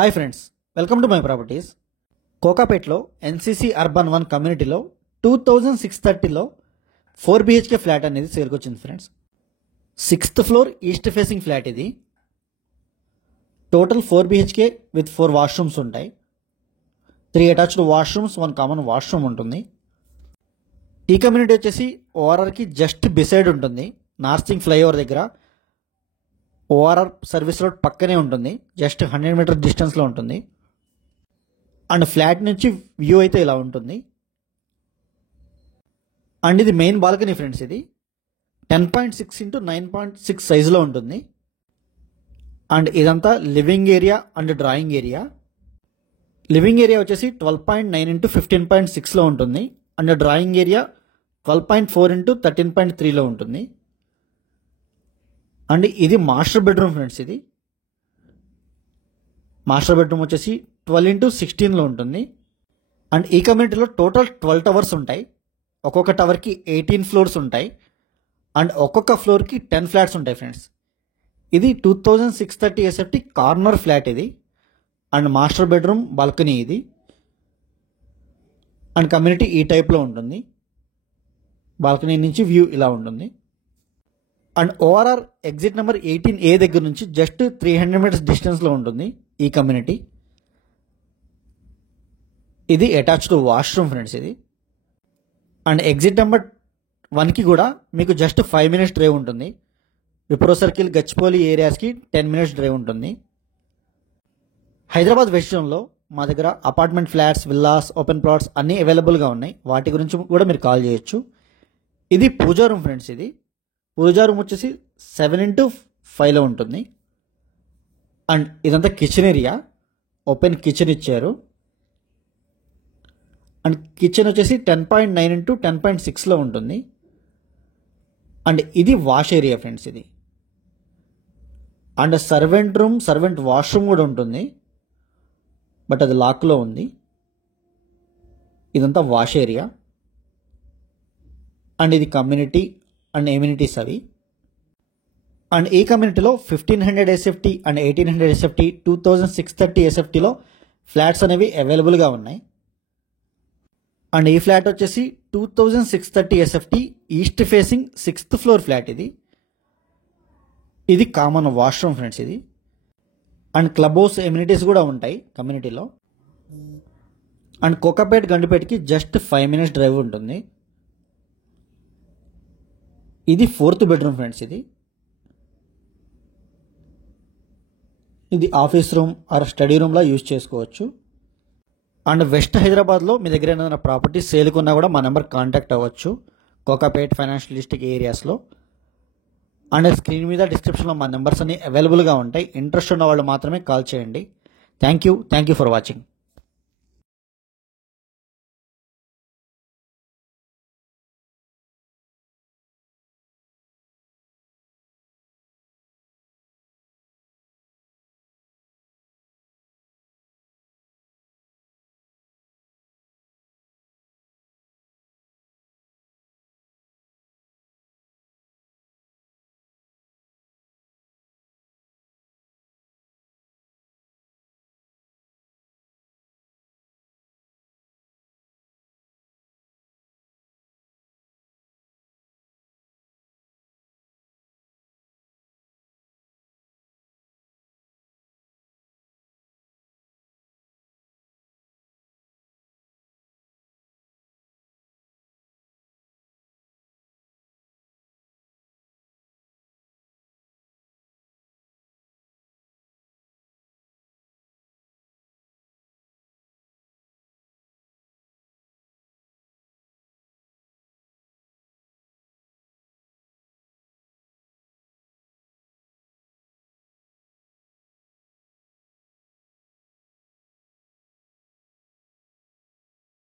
Hi friends, welcome to my properties. కోకాపేట్లో NCC urban 1 కమ్యూనిటీలో 2630లో 4 BHK ఫ్లాట్ అనేది సేల్కి వచ్చింది friends. 6th floor east facing flat ఇది. టోటల్ 4 BHK విత్ 4 వాష్రూమ్స్ ఉంటాయి. 3 అటాచ్డ్ వాష్రూమ్స్, 1 కామన్ వాష్రూమ్ ఉంటుంది. ఈ కమ్యూనిటీ వచ్చేసి ఓఆర్ఆర్కి జస్ట్ బిసైడ్ ఉంటుంది. నార్సింగ్ ఫ్లైఓవర్ దగ్గర ఓఆర్ఆర్ సర్వీస్ రోడ్ పక్కనే ఉంటుంది. జస్ట్ 100 మీటర్ డిస్టెన్స్లో ఉంటుంది. అండ్ ఫ్లాట్ నుంచి వ్యూ అయితే ఇలా ఉంటుంది. అండ్ ఇది మెయిన్ బాల్కనీ ఫ్రెండ్స్. ఇది 10.6 x 9.6 సైజులో ఉంటుంది. అండ్ ఇదంతా living area and drawing area. Living area వచ్చేసి 12.9 x 15.6లో ఉంటుంది. అండ్ డ్రాయింగ్ ఏరియా 12.4 x 13.3లో ఉంటుంది. అండ్ ఇది మాస్టర్ బెడ్రూమ్ ఫ్రెండ్స్. ఇది మాస్టర్ బెడ్రూమ్ వచ్చేసి 12 x 16లో ఉంటుంది. అండ్ ఈ కమ్యూనిటీలో టోటల్ 12 టవర్స్ ఉంటాయి. ఒక్కొక్క టవర్కి 18 ఫ్లోర్స్ ఉంటాయి. అండ్ ఒక్కొక్క ఫ్లోర్కి 10 ఫ్లాట్స్ ఉంటాయి ఫ్రెండ్స్. ఇది 2630 SFT కార్నర్ ఫ్లాట్ ఇది. అండ్ మాస్టర్ బెడ్రూమ్ బాల్కనీ ఇది. అండ్ కమ్యూనిటీ ఈ టైప్లో ఉంటుంది. బాల్కనీ నుంచి వ్యూ ఇలా ఉంటుంది. And ORR exit number 18A దగ్గర నుంచి జస్ట్ 300 మీటర్స్ డిస్టెన్స్లో ఉంటుంది ఈ కమ్యూనిటీ. ఇది అటాచ్డ్ వాష్రూమ్ ఫ్రెండ్స్ ఇది. అండ్ ఎగ్జిట్ నెంబర్ 1కి కూడా మీకు జస్ట్ 5 minutes డ్రైవ్ ఉంటుంది. విప్రో సర్కిల్, గచ్చిపోలి ఏరియాస్కి 10 minutes డ్రైవ్ ఉంటుంది. హైదరాబాద్ వెస్ట్ జోన్లో మా దగ్గర apartment flats, villas, open plots అన్నీ అవైలబుల్గా ఉన్నాయి. వాటి గురించి కూడా మీరు కాల్ చేయొచ్చు. ఇది పూజా రూమ్ ఫ్రెండ్స్. ఇది పూజా రూమ్ వచ్చేసి 7 x 5లో ఉంటుంది. అండ్ ఇదంతా కిచెన్ ఏరియా. ఓపెన్ కిచెన్ ఇచ్చారు. అండ్ కిచెన్ వచ్చేసి 10.9 x 10.6లో ఉంటుంది. అండ్ ఇది వాష్ ఏరియా ఫ్రెండ్స్ ఇది. And servant room, servant washroom కూడా ఉంటుంది. బట్ అది లాక్లో ఉంది. ఇదంతా వాష్ ఏరియా. అండ్ ఇది కమ్యూనిటీ అండ్ ఎమ్యూనిటీస్ అవి. అండ్ ఈ కమ్యూనిటీలో 1500 SFT అండ్ 1800 SFT, 2630 SFTలో ఫ్లాట్స్ అనేవి అవైలబుల్గా ఉన్నాయి. అండ్ ఈ ఫ్లాట్ వచ్చేసి 2630 SFT east facing 6th floor flat ఇది. ఇది కామన్ వాష్రూమ్ ఫ్రెండ్స్ ఇది. అండ్ క్లబ్ హౌస్ ఎమ్యూనిటీస్ కూడా ఉంటాయి కమ్యూనిటీలో. అండ్ కోకాపేట్, గండిపేటకి జస్ట్ 5 minutes డ్రైవ్ ఉంటుంది. ఇది 4th బెడ్రూమ్ ఫ్రెండ్స్. ఇది ఆఫీస్ రూమ్ ఆర్ స్టడీ రూమ్లా యూజ్ చేసుకోవచ్చు. అండ్ వెస్ట్ హైదరాబాద్లో మీ దగ్గర ఏదైనా ప్రాపర్టీ సేల్కి ఉన్నా కూడా మా నెంబర్ కాంటాక్ట్ అవ్వచ్చు. కోకాపేట్, ఫైనాన్షియల్ డిస్ట్రిక్ట్ ఏరియాస్లో. అండ్ స్క్రీన్ మీద డిస్క్రిప్షన్లో మా నెంబర్స్ అన్ని అవైలబుల్గా ఉంటాయి. ఇంట్రెస్ట్ ఉన్న వాళ్ళు మాత్రమే కాల్ చేయండి. Thank you for watching.